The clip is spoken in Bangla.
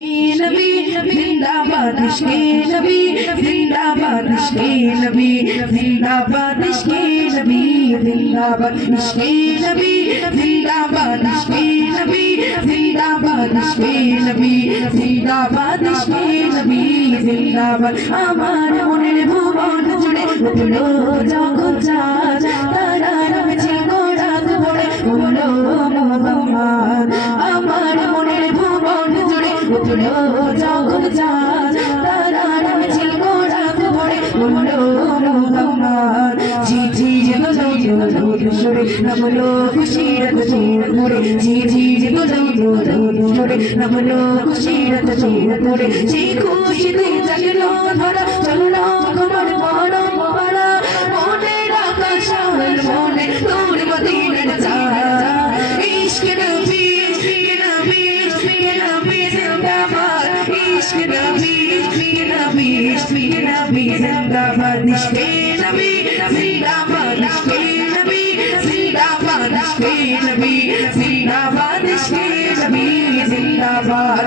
नबी जिंदाबाद इश्क़े नबी जिंदाबाद इश्क़े नबी जिंदाबाद इश्क़े नबी जिंदाबाद इश्क़े नबी जिंदाबाद इश्क़े नबी जिंदाबाद इश्क़े नबी जिंदाबाद इश्क़े नबी जिंदाबाद আমার মনের ভুবন জুড়ে উঠলো যখন চাঁদ তারা নামছে গোড়াত ভরে উঠলো মোহাম্মদ আমার মনের ভুবন জুড়ে উঠলো যখন চাঁদ তারা নামছে গোড়াত ভরে উঠলো মোহাম্মদ ঝিঝি গুলো সরে নামলো খুশিরত ধরে ঝিঝি গুলো সরে নামলো খুশিরত ধরে সেই খুশিতে জাগলো ধরা চললো তোমার বড় বড়া মনের আকাশ মনে তোর মদিনার চারা ইশক নবী নবী নবী জিন্দাবাদ ইশক নবী নবী নবী জিন্দাবাদ ইশক নবী জিন্দাবাদ ইশক নবী জিন্দাবাদ ইশক নবী জিন্দাবাদ ইশক নবী জিন্দাবাদ